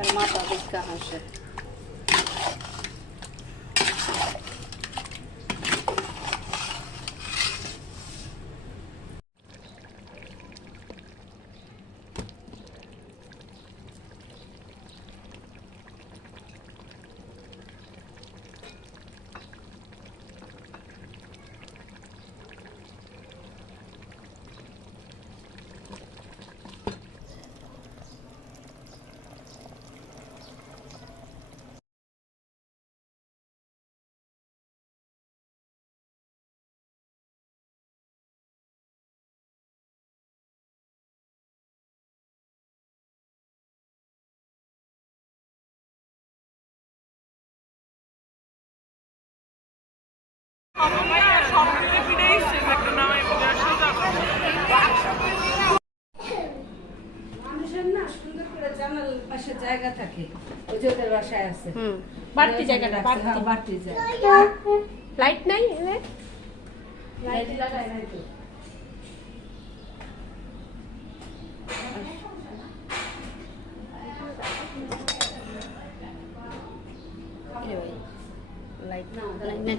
المرة بالكهرجة জায়গা থাকে বাসায় আছে। বাড়তি জায়গাটা বাড়তি। লাইট নাই লাইট না লাইট নাই।